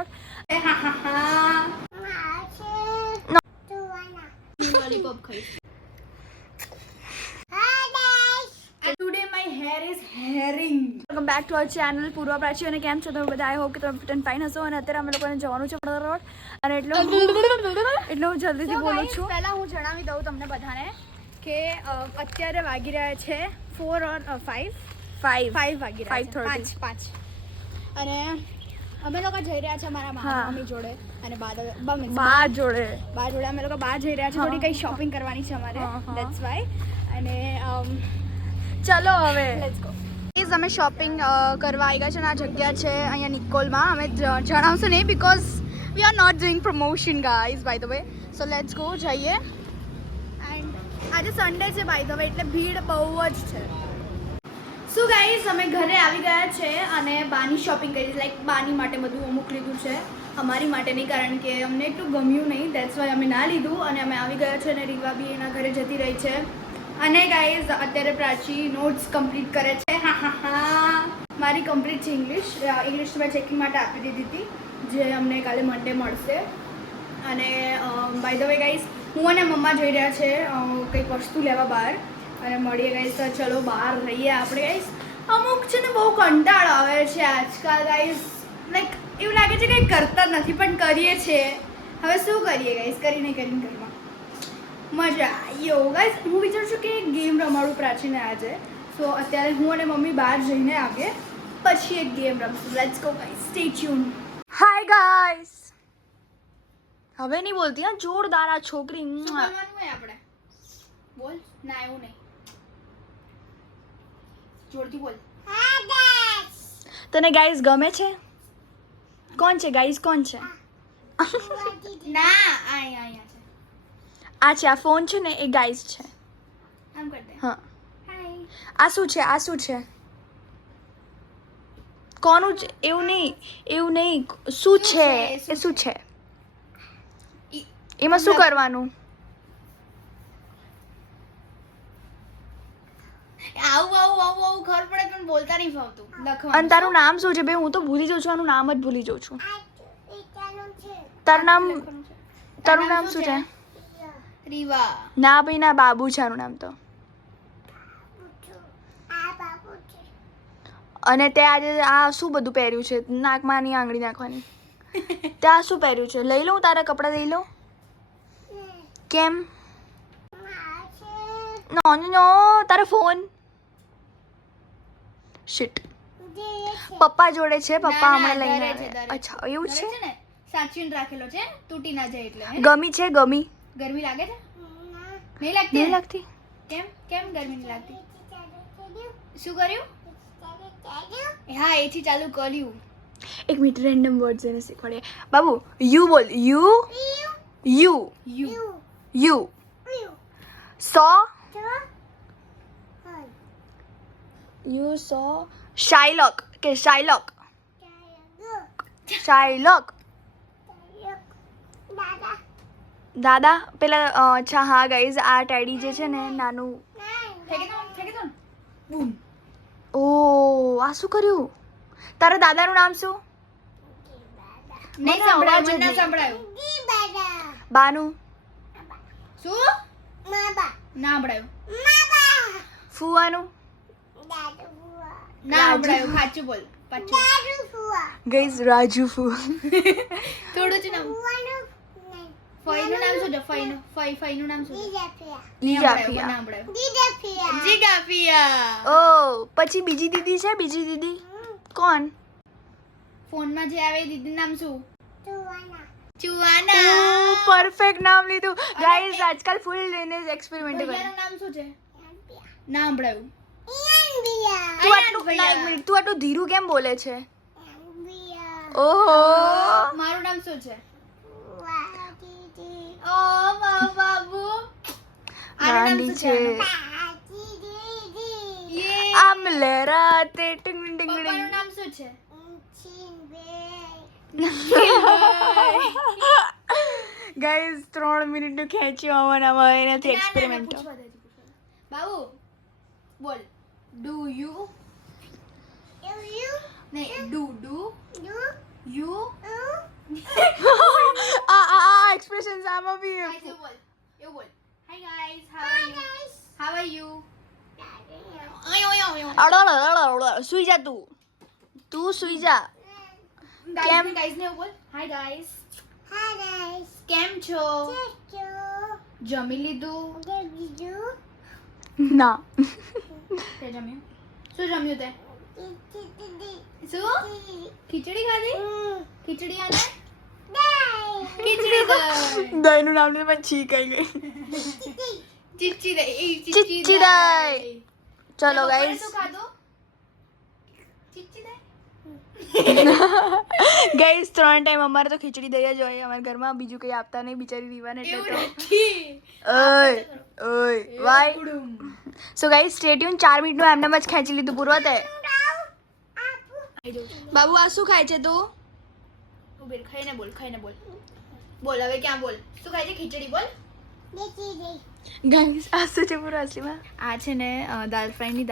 Road. Lollipop ખાઈશ. Today my hair is hairing. Welcome back to our channel Purva Prachi. અને કેમ છો તમે બધા? આઈ હોપ કે તમે ફિટ એન્ડ ફાઇન હશો. અને અત્યારે અમે લોકોને જવાનું છે વડોદરા રોડ. અને એટલે હું જલ્દીથી બોલું છું. પહેલાં હું જણાવી દઉં તમને બધાને કે અત્યારે વાગી રહ્યા છે 4 or 5 વાગી રહ્યા છે 5. અને અમે લોકો જઈ રહ્યા છે મારા મમ્મી જોડે અને બા જોડે અમે લોકો બા જઈ રહ્યા છે. થોડી કંઈ શોપિંગ કરવાની છે અમારે, ધેટ્સ વાય. અને ચલો હવે લેટ્સ ગો. પ્લીઝ અમે શોપિંગ કરવા આવી ગયા છે. અને આ જગ્યા છે અહીંયા નિકોલમાં. અમે જણાવશું નહીં because we are not doing promotion guys by the way. So let's go, જઈએ. એન્ડ આજે સન્ડે છે બાય ધ વે, એટલે ભીડ બહુ જ છે. સો ગાઈઝ અમે ઘરે આવી ગયા છે અને બાની શોપિંગ કરી. લાઈક બાની માટે બધું અમુક લીધું છે, અમારી માટે નહીં, કારણ કે અમને એટલું ગમ્યું નહીં, દેટ્સ વાય અમે ના લીધું. અને અમે આવી ગયા છે અને રીવા બી એના ઘરે જતી રહી છે. અને ગાઈઝ અત્યારે પ્રાચી નોટ્સ કમ્પ્લીટ કરે છે. મારી કમ્પ્લીટ છે ઇંગ્લિશ તો મેં ચેકિંગ માટે આપી દીધી હતી, જે અમને કાલે મંડે મળશે. અને બાય ધ વે ગાઈઝ હું અને મમ્મા જઈ રહ્યા છે કંઈક વસ્તુ લેવા બહાર. અને મળીએ ગાઈઝ. તો ચલો બહાર રહીએ આપણે ગાઈઝ. અમુક છે ને બહુ કંટાળો આવે છે આજકાલ ગાઈઝ. લાઈક એવું લાગે છે કંઈ કરતા જ નથી પણ કરીએ છીએ. હવે શું કરીએ ગાઈઝ? કરીને ઘરમાં મજા આવ્યો ગાઈઝ. હું વિચારું છું કે ગેમ રમાડું પ્રાચીને આજે. સો અત્યારે હું અને મમ્મી બહાર જઈને આવીએ, પછી એક ગેમ રમશું. Let's go guys, stay tune. Hi guys. હવે નહીં બોલતી હા, જોરદાર આ છોકરી. આપણે બોલ ના, એવું નહીં, જોરથી બોલ. તને ગાઈઝ ગમે છે? કોણ છે ગાઈઝ? કોણ છે? ના અહીંયા છે. આ છે, આ ફોન છે ને એ ગાઈઝ છે. આમ કર દે. હા. હાય. આ શું છે? આ શું છે? કોનું છે? એવું નહીં શું છે? એ શું છે? એમાં શું કરવાનું? આવું ખબર પડે પણ બોલતા નહીં ફાવતું. લખવાનું. અને તારું નામ શું છે? બે હું તો ભૂલી જાઉં છું, આનું નામ જ ભૂલી જાઉં છું. તારું નામ શું છે? રીવા. ના ભાઈ ના, બાબુ છે આનું નામ તો. અને તે આજે આ શું બધું પહેર્યું છે? નાકમાં ની આંગળી નાખવાની. તે આ શું પહેર્યું છે? લઈ લઉં તારા કપડાં? લઈ લઉં? કેમ? નો તારો ફોન શિટ પપ્પા જોડે છે. પપ્પા હમણાં લઈને આવે. અચ્છા એવું છે ને, સાચવીને રાખેલો છે, તૂટી ના જાય એટલે. ગમી છે? ગમી? ગરમી લાગે છે? નહીં લાગતી. કેમ ગરમી નહીં લાગતી? શું કર્યું? હા, એથી ચાલુ કર્યું. એક મિનિટ, રેન્ડમ વર્ડ્સ એને શીખવાડીએ. બાબુ યુ બોલ. યુ સો યુ સો શાયલોક કે શાયલોક દાદા પેલા. અચ્છા હા ગાઈઝ, આ ટેડી જે છે ને નાનું. ઓ આ શું કર્યું? તારા દાદાનું નામ શું? નહીં સંભળાયું, ના સંભળાયું. બાનું શું? ના સંભળાયું. ફુવાનું ના સંભળાયું. સાચું બોલ. પાછું. ગાઈઝ રાજુ ફુ. થોડું જ નામ. ફઈનું નામ શું છે? ફઈનું નામ શું છે? જીગાફિયા. ઓ પછી બીજી દીદી છે? બીજી દીદી કોણ? ફોનમાં જે આવે એ દીદી નામ શું? ચુવાના. પરફેક્ટ નામ લીધું ગાઈઝ. આજકાલ ફૂલ લઈને એક્સપેરિમેન્ટ કરે. ભૈયાનું નામ શું છે? ના સંભળાયું. તું આટલું ધીરું કેમ બોલે છે? ઓહો. મારું નામ શું છે? ઓ બાબુ. ગાંડી છે. આમ લહેરાતે ટિંગ ટિંગ પપ્પાનું નામ શું છે? ગાઈઝ 3 મિનિટનું ખેંચ્યું આમાં એનાથી એક્સપેરિમેન્ટ. બાબુ બોલ. ડુ યુ નહીં, ડુ યુ આ એક્સપ્રેશન આમાં બી ગાઈસ એવું બોલ hi guys how are you સુઈ જા તું સુઈ જા કેમ ગાઈસ ને એવું બોલ હાય ગાઈસ કેમ છો જમી લીધું ના તે જમ્યું શું જમ્યું તે શું ખીચડી ખાધી ખીચડી અને ખીચડી દહીં દહીંનું નામ તો પણ છી કઈ ગઈ ચીચી દહીં ચીચી દહીં. ચલો ગાઈસ શું ખાધું ચીચી દહીં ગાઈસ 3 ટાઈમ અમારે તો ખીચડી દહીં જ હોય અમારા ઘરમાં બીજું કંઈ આપતા નહીં બિચારી રીવાને એટલે એવું તો નથી ઓય why so guys stay tune 4 મિનિટનું એમનેમ જ ખેંચી લીધું પૂર્વ તે બાબુ આ શું ખાય છે તું ઉભેર ખાઈને બોલ બોલ હવે ક્યાં બોલ શું ખાય છે ખીચડી બોલ ગાઈસ આ શું છે પૂર્વ અસલીમાં આ છે ને દાલ ફ્રાય ની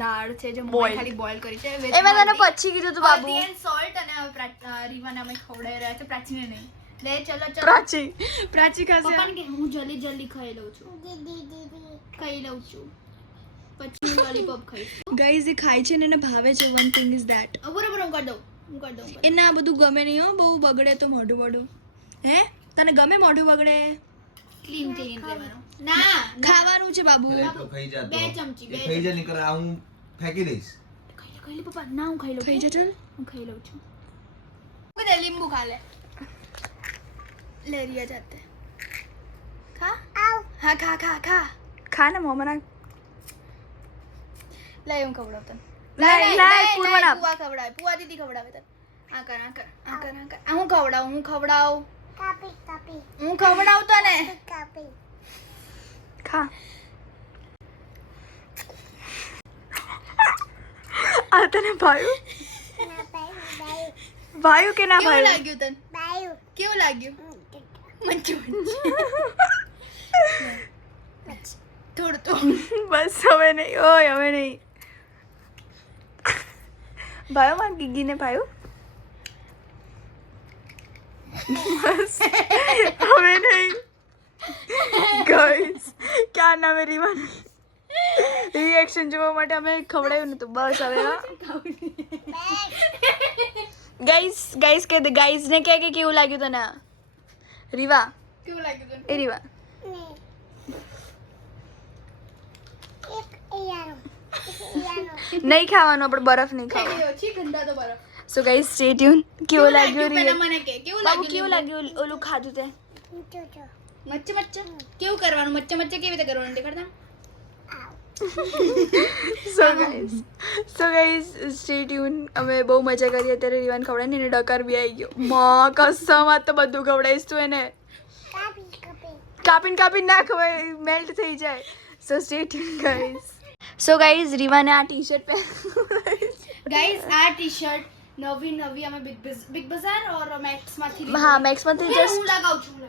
દાળ છે જે Boil. ખાલી બોઇલ કરી છે એ મેં તને પછી કીધું તું બાબુ સોલ્ટ અને રીવાના અમે ખવડાવી રહ્યા છે પ્રાચીને નહીં લે ચલો પ્રાચી ખાશે પપ્પાને કે હું જલ્દી ખાઈ લઉં છું પછી હું લોલીપોપ ખાઈશ ગાઈસ એ ખાય છે ને એને ભાવે છે વન થિંગ ઇઝ ધેટ બરોબર હું કરી દઉં એને આ બધું ગમે નહીં હો બહુ બગડે તો મોઢું હે તને ગમે મોઢું બગડે ક્લીન લેવાનું ના ખાવાનું છે બાબુ એટલો ખાઈ જા તો. 2 ચમચી, એ ખાઈ જા નીકળ આ હું ફેંકી દઈશ. ખાઈ લે પપ્પા ના હું ખાઈ લઉં ખાઈ જા ચાલ હું ખાઈ લઉં છું બધા લીંબુ ખા લે લે રિયા જાતે ખા હા ખા ખા ને મોમાં નાખ લે હું ખવડાવ તને લાય, પૂર્વના. પુવા ખવડાવે પુવા દીદી ખવડાવે તને આ કર આ હું ખવડાવ હું ખવડાવ તને ખા આ તને ભાયું ભાયું કે ના કેવું ભાયું લાગ્યું તને કેવું લાગ્યું મંચું થોડું તો બસ હવે નહીં ઓય હવે નહીં ભાયો માં ગીગીને ભાયું બસ હવે નહીં ગાઈસ ક્યાં નામે રીવાન રિએક્શન જોવા માટે અમે ખવડાવ્યું નતું બસ હવે ગાઈસ કે દે ગાઈસ ને કે કેવું લાગ્યું તને આ? રીવા કેવું લાગ્યું તને એ રીવા નહીં ખાવાનું આપણે બરફ નહીં ખાવાનું ઓછી ગંદા તો બરફ સો ગાઈસ સ્ટે ટ્યુન કેવું લાગ્યું પહેલા રીવા મને કે કેવું બાબુ લાગ્યું કેવું લાગ્યું ઓલું ખાધું તે મચ્ચે કેવું કરવાનું મચ્ચે કેવી રીતે કરવાનું દેખાડતા સો ગાઈસ સ્ટે ટ્યુન અમે બહુ મજા કરી અત્યારે રીવાન ખવડાવીને એને ડકાર બી આવી ગયો માં કસમ આ તો બધું ખવડાવીશ તું એને કાપીને ના ખવાય મેલ્ટ થઈ જાય so stay tune guys so guys રીવાને આ ટી-શર્ટ પહેર ગાઈસ આ ટી-શર્ટ નવી અમે બિગ બજાર ઓર મેક્સ માંથી હા મેક્સમાંથી હું જસ્ટ લગાવું છું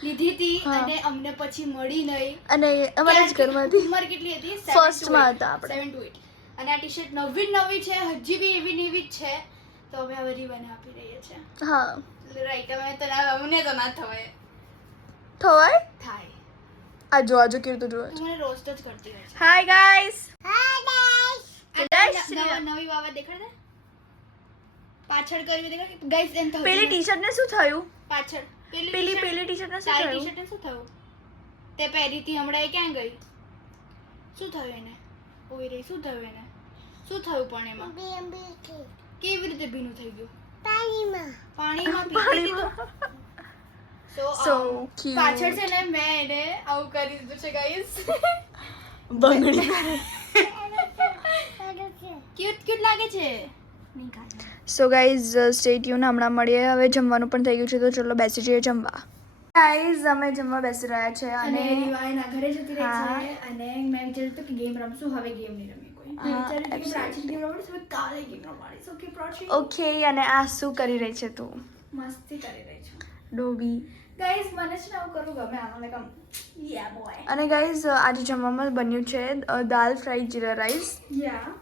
લીધી હતી હા. અને અમને પછી મળી નહીં અને અમારા જ ઘરમાંથી ઉંમર કેટલી હતી First માં હતા આપણે. 7 to 8 અને આ ટી-શર્ટ નવી છે હજી બી એવી ને એવી જ છે તો અમે હવે રીવાને આપી રહીએ છીએ હા રાઈટ અમે તો અમને તો ના થવાય થવાય થાય આજો કેવું તું જોવે તું મને રોસ્ટ જ કરતી હોય છે હાય ગાઈસ નવી વાવા દેખાડ દે પાછળ કર્યું દેખાડ ગાઈસ એમ તો પેલી ટી-શર્ટ ને શું થયું પાછળ પેલી ટી-શર્ટ ને શું તારી થયું ટી-શર્ટ શું થયું તે પહેરી હતી હમણાં એ ક્યાં ગઈ શું થયું એને ઓય રે શું થયું એને શું થયું પણ એમાં કેવી રીતે ભીનું થઈ ગયું પાણીમાં ભીગી દીધું So cute. પાછળ છે ને મેં એને આવું કરી દીધું છે ગાઈસ બંગડી ક્યુટ લાગે છે નહીં ખાય સો ગાઈઝ સ્ટે ટ્યુન હમણાં મળીએ હવે જમવાનું પણ થઈ ગયું છે તો ચલો બેસી જઈએ જમવા ગાઈઝ અમે જમવા બેસી રહ્યા છે અને અને રીવાના ઘરે જતી રહી હા. છે અને મેં વિચાર્યું હતું કે ગેમ રમશું હવે ગેમ નહીં રમી કોઈ મેં હા, વિચાર્યું હતું કે પ્રાચીન ગેમ રમીશ હવે કાલે ગેમ રમાડીશ ઓકે પ્રાચીન ઓકે અને આ શું કરી રહી છે તું મસ્તી કરી રહી છું ડોબી ગાઈસ મને છે ને આવું કરવું ગમે આમાં લાઈક આમ યા બોય અને ગાઈઝ આજે જમવામાં બન્યું છે દાલ ફ્રાઈ જીરા રાઈસ યા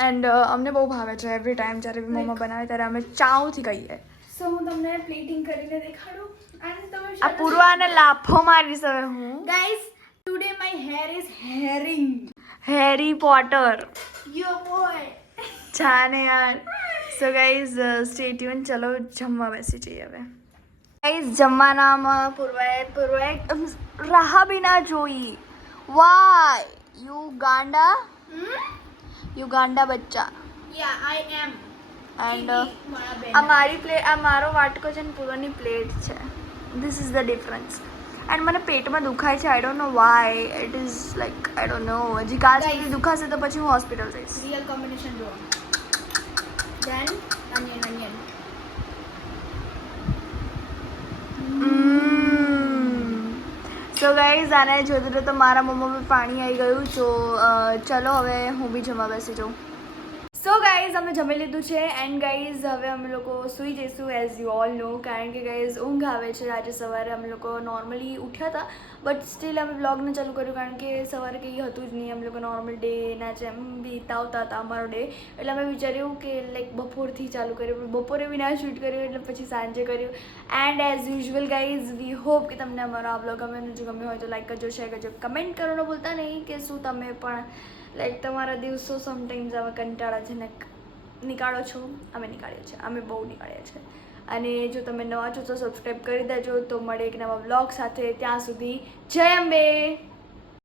એન્ડ અમને બહુ ભાવે છે એવરી ટાઈમ જ્યારે બી મમ્મા બનાવે ત્યારે અમે ચાવથી કહીએ સો હું તમને પ્લેટિંગ કરીને દેખાડું અને તમે આ પૂર્વાને લાફો મારીશ હવે હું. Guys today my hair is hearing Harry Potter યો બોય. જાને યાર. So guys stay tune. ચલો જમવા બેસી જઈએ હવે. ગાઈઝ જમવાનામાં પૂર્વાએ રાહ બી ના જોઈ. વાય યુ ગાંડા બચ્ચા. યા આઈ એમ એન્ડ મારા બેન આ મારી પ્લેટ, આ મારો વાટકો છે ને પૂર્વાની પ્લેટ છે. This is the difference. And મને પેટમાં દુખાય છે. I don't know why. It is like I don't know. હજી કાલ સુધી દુખાશે તો પછી હું હોસ્પિટલ જઈશ. રિયલ કોમ્બિનેશન જો. ધેન અનિયન સો ગાઈઝ આને જોતું તો મારા મોંમાં બી પાણી આવી ગયું. તો ચલો હવે હું બી જમવા બેસી જાઉં. સો ગાઈઝ અમે જમી લીધું છે એન્ડ ગાઈઝ હવે અમે લોકો સૂઈ જઈશું એઝ યુ ઓલ નો, કારણ કે ગાઈઝ ઊંઘ આવે છે. આજે સવારે અમે લોકો નોર્મલી ઉઠ્યા હતા બટ સ્ટીલ અમે બ્લોગને ચાલુ કર્યું કારણ કે સવારે કંઈ હતું જ નહીં. અમે લોકો નોર્મલ ડેના જેમ બીતાવતા હતા અમારો ડે. એટલે અમે વિચાર્યું કે લાઈક બપોરથી ચાલુ કર્યું, બપોરે બી ના શૂટ કર્યું એટલે પછી સાંજે કર્યું. And as usual guys we hope કે તમને અમારો આ બ્લોગ ગમે. જો ગમ્યો હોય તો લાઈક કરજો, શેર કરજો, કમેન્ટ કરવાનું ભૂલતા નહીં કે શું તમે પણ લાઈક તમારા દિવસો સમટાઈમ્સ આવા કંટાળાજનક નીકાળો છો. અમે નીકાળીએ છીએ, અમે બહુ નીકાળીએ છીએ. અને જો તમે નવા છો તો સબસ્ક્રાઈબ કરી દેજો. તો મળે એક નવા બ્લોગ સાથે. ત્યાં સુધી જય અંબે.